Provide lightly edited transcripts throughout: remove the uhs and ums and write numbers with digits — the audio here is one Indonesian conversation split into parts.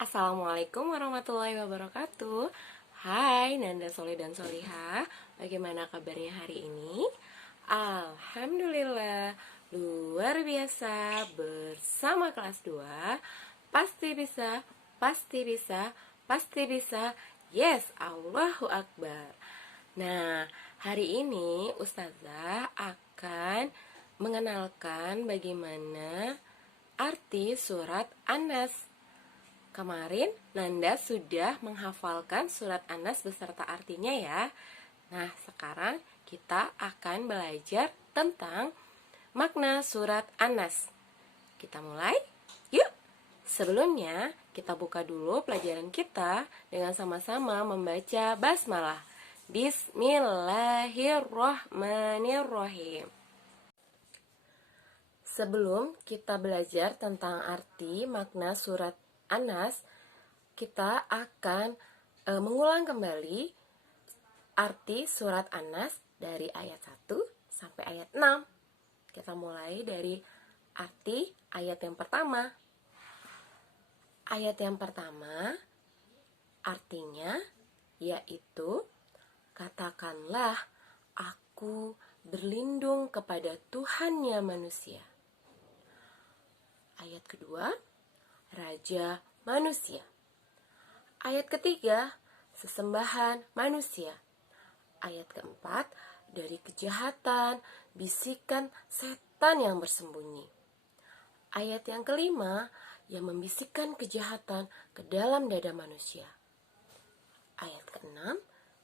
Assalamualaikum warahmatullahi wabarakatuh. Hai Nanda Soleh dan Solihah, bagaimana kabarnya hari ini? Alhamdulillah, luar biasa. Bersama kelas 2 pasti bisa, pasti bisa, pasti bisa. Yes, Allahu Akbar. Nah, hari ini Ustazah akan mengenalkan bagaimana arti surat An-Nas. Kemarin Nanda sudah menghafalkan surat An-Nas beserta artinya ya. Nah, sekarang kita akan belajar tentang makna surat An-Nas. Kita mulai? Yuk! Sebelumnya, kita buka dulu pelajaran kita dengan sama-sama membaca basmalah. Bismillahirrohmanirrohim. Sebelum kita belajar tentang arti makna surat An-Nas, kita akan mengulang kembali arti surat An-Nas dari ayat 1 sampai ayat 6. Kita mulai dari arti ayat yang pertama. Ayat yang pertama artinya yaitu, katakanlah aku berlindung kepada Tuhannya manusia. Ayat kedua, Raja manusia. Ayat ketiga, sesembahan manusia. Ayat keempat, dari kejahatan, bisikan setan yang bersembunyi. Ayat yang kelima, yang membisikkan kejahatan ke dalam dada manusia. Ayat keenam,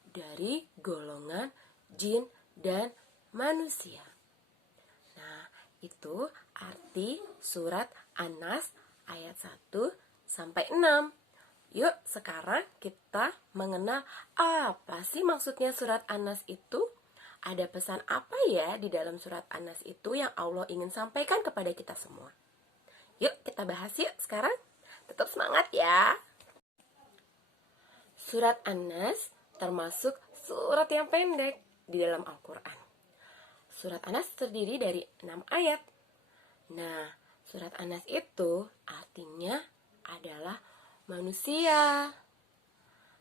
dari golongan jin dan manusia. Nah, itu arti surat An-Nas ayat 1 sampai 6. Yuk, sekarang kita mengenal apa sih maksudnya surat An-Nas itu? Ada pesan apa ya di dalam surat An-Nas itu yang Allah ingin sampaikan kepada kita semua? Yuk, kita bahas yuk sekarang. Tetap semangat ya. Surat An-Nas termasuk surat yang pendek di dalam Al-Quran. Surat An-Nas terdiri dari 6 ayat. Nah, surat An-Nas itu artinya adalah manusia.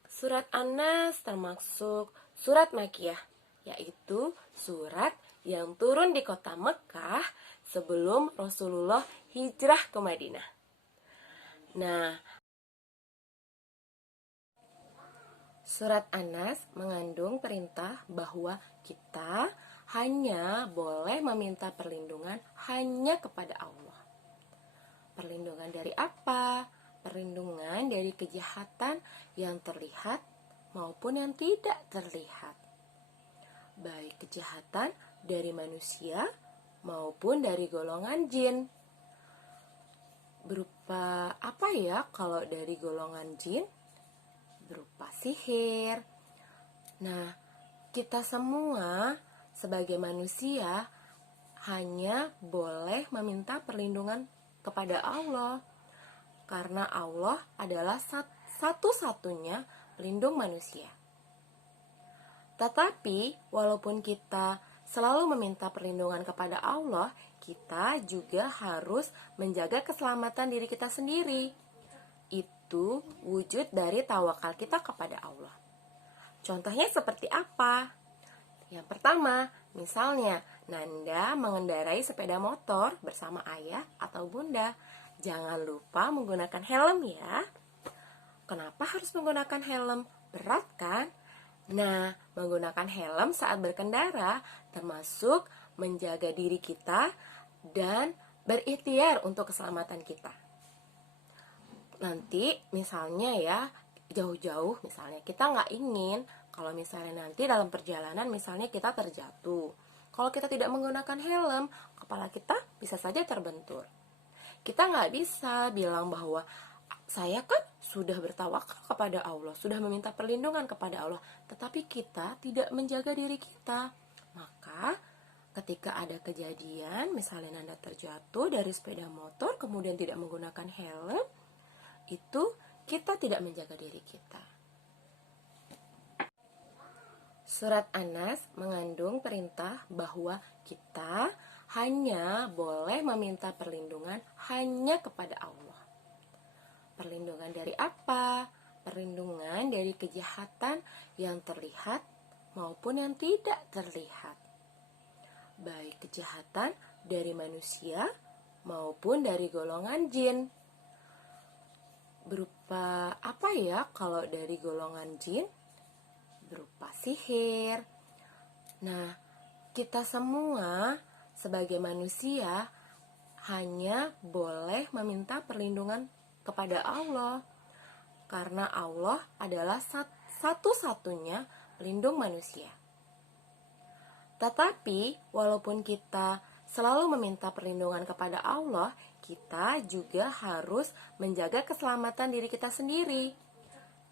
Surat An-Nas termasuk surat Makkiyah, yaitu surat yang turun di kota Mekah sebelum Rasulullah hijrah ke Madinah. Nah, surat An-Nas mengandung perintah bahwa kita hanya boleh meminta perlindungan hanya kepada Allah. Perlindungan dari apa? Perlindungan dari kejahatan yang terlihat maupun yang tidak terlihat. Baik kejahatan dari manusia maupun dari golongan jin. Berupa apa ya kalau dari golongan jin? Berupa sihir. Nah, kita semua sebagai manusia hanya boleh meminta perlindungan kepada Allah, karena Allah adalah satu-satunya pelindung manusia. Tetapi walaupun kita selalu meminta perlindungan kepada Allah, kita juga harus menjaga keselamatan diri kita sendiri. Itu wujud dari tawakal kita kepada Allah. Contohnya seperti apa? Yang pertama, misalnya Nanda mengendarai sepeda motor bersama ayah atau bunda. Jangan lupa menggunakan helm ya. Kenapa harus menggunakan helm? Berat kan? Nah, menggunakan helm saat berkendara termasuk menjaga diri kita dan berikhtiar untuk keselamatan kita. Nanti misalnya ya, jauh-jauh misalnya kita nggak ingin kalau misalnya nanti dalam perjalanan misalnya kita terjatuh. Kalau kita tidak menggunakan helm, kepala kita bisa saja terbentur. Kita nggak bisa bilang bahwa saya kan sudah bertawakal kepada Allah, sudah meminta perlindungan kepada Allah, tetapi kita tidak menjaga diri kita. Maka ketika ada kejadian, misalnya Nanda terjatuh dari sepeda motor kemudian tidak menggunakan helm, itu kita tidak menjaga diri kita. Surat An-Nas mengandung perintah bahwa kita hanya boleh meminta perlindungan hanya kepada Allah. Perlindungan dari apa? Perlindungan dari kejahatan yang terlihat maupun yang tidak terlihat. Baik kejahatan dari manusia maupun dari golongan jin. Berupa apa ya kalau dari golongan jin? Berupa sihir. Nah, kita semua sebagai manusia hanya boleh meminta perlindungan kepada Allah, karena Allah adalah satu-satunya pelindung manusia. Tetapi walaupun kita selalu meminta perlindungan kepada Allah, kita juga harus menjaga keselamatan diri kita sendiri.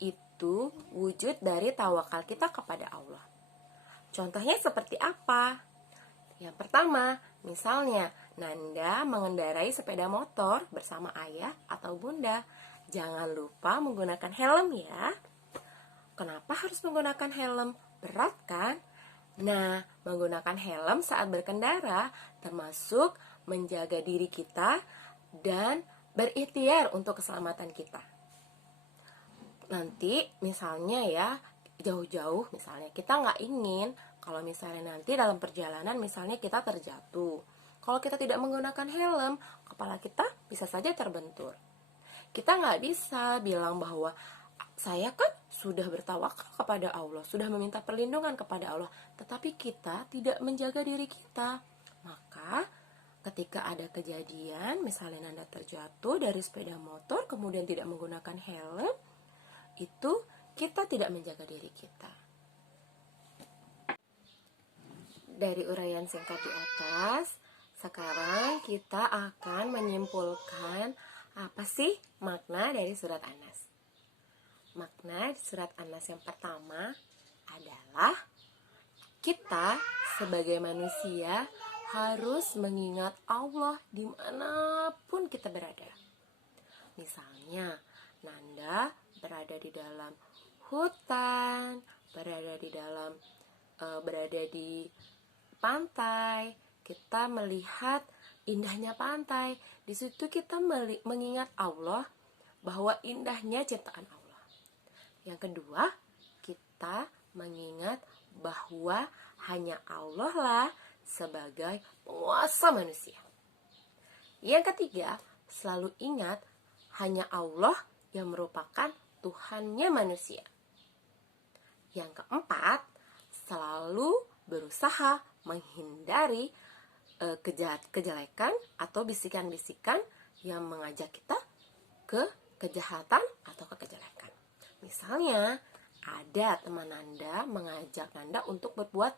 Itu wujud dari tawakal kita kepada Allah. Contohnya seperti apa? Yang pertama, misalnya Nanda mengendarai sepeda motor bersama ayah atau bunda. Jangan lupa menggunakan helm ya. Kenapa harus menggunakan helm? Berat kan? Nah, menggunakan helm saat berkendara termasuk menjaga diri kita dan berikhtiar untuk keselamatan kita. Nanti misalnya ya, jauh-jauh misalnya kita nggak ingin kalau misalnya nanti dalam perjalanan misalnya kita terjatuh. Kalau kita tidak menggunakan helm, kepala kita bisa saja terbentur. Kita nggak bisa bilang bahwa saya kan sudah bertawakal kepada Allah, sudah meminta perlindungan kepada Allah, tetapi kita tidak menjaga diri kita. Maka ketika ada kejadian, misalnya Nanda terjatuh dari sepeda motor, kemudian tidak menggunakan helm, itu kita tidak menjaga diri kita. Dari uraian singkat di atas, sekarang kita akan menyimpulkan apa sih makna dari surat An-Nas. Makna surat An-Nas yang pertama adalah kita sebagai manusia harus mengingat Allah dimanapun kita berada. Misalnya, Nanda berada di dalam hutan, berada di pantai, kita melihat indahnya pantai. Di situ kita mengingat Allah bahwa indahnya ciptaan Allah. Yang kedua, kita mengingat bahwa hanya Allah lah sebagai penguasa manusia. Yang ketiga, selalu ingat hanya Allah yang merupakan Tuhannya manusia. Yang keempat, selalu berusaha menghindari kejelekan atau bisikan-bisikan yang mengajak kita ke kejahatan atau ke kejelekan. Misalnya, ada teman Nanda mengajak Nanda untuk berbuat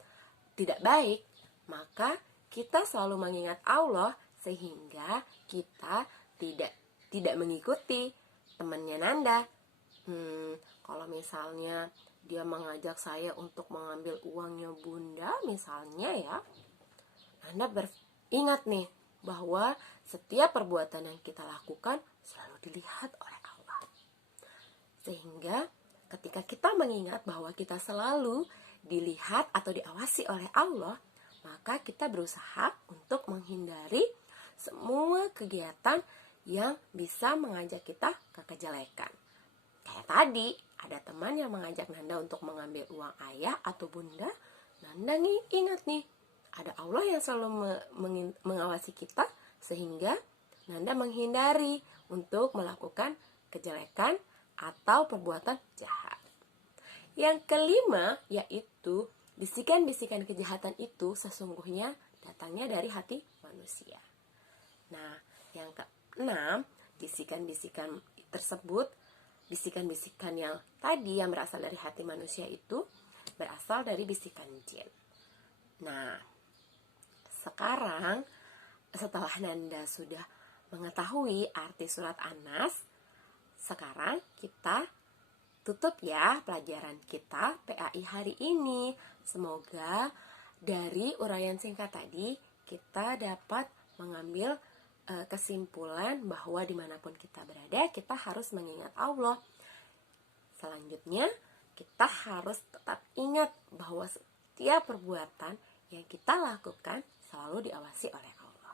tidak baik, maka kita selalu mengingat Allah sehingga kita tidak mengikuti temannya Nanda. Kalau misalnya dia mengajak saya untuk mengambil uangnya bunda, misalnya ya, Nanda ingat nih bahwa setiap perbuatan yang kita lakukan selalu dilihat oleh Allah. Sehingga ketika kita mengingat bahwa kita selalu dilihat atau diawasi oleh Allah, maka kita berusaha untuk menghindari semua kegiatan yang bisa mengajak kita ke kejelekan. Kayak tadi, ada teman yang mengajak Nanda untuk mengambil uang ayah atau bunda. Nanda ingat nih, ada Allah yang selalu mengawasi kita, sehingga Nanda menghindari untuk melakukan kejelekan atau perbuatan jahat. Yang kelima, yaitu bisikan-bisikan kejahatan itu sesungguhnya datangnya dari hati manusia. Nah, yang keenam, bisikan-bisikan tersebut, bisikan-bisikan yang tadi yang berasal dari hati manusia itu berasal dari bisikan jin. Nah, sekarang setelah Nanda sudah mengetahui arti surat An-Nas, sekarang kita tutup ya pelajaran kita PAI hari ini. Semoga dari uraian singkat tadi kita dapat mengambil kesimpulan bahwa dimanapun kita berada, kita harus mengingat Allah. Selanjutnya, kita harus tetap ingat bahwa setiap perbuatan yang kita lakukan selalu diawasi oleh Allah,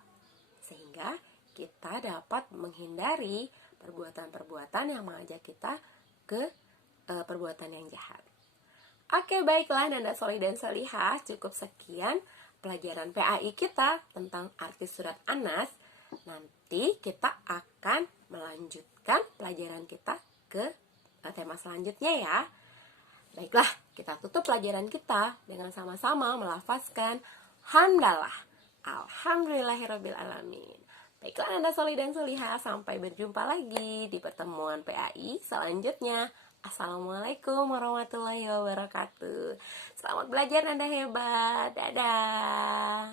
sehingga kita dapat menghindari perbuatan-perbuatan yang mengajak kita ke perbuatan yang jahat. Oke, baiklah Nanda Solih dan Solihah, cukup sekian pelajaran PAI kita tentang arti surat An-Nas. Nanti kita akan melanjutkan pelajaran kita ke tema selanjutnya ya. Baiklah, kita tutup pelajaran kita dengan sama-sama melafazkan hamdalah. Alhamdulillahirrabbilalamin. Baiklah Nanda Solih dan Solihah, sampai berjumpa lagi di pertemuan PAI selanjutnya. Assalamualaikum warahmatullahi wabarakatuh. Selamat belajar Nanda hebat. Dadah.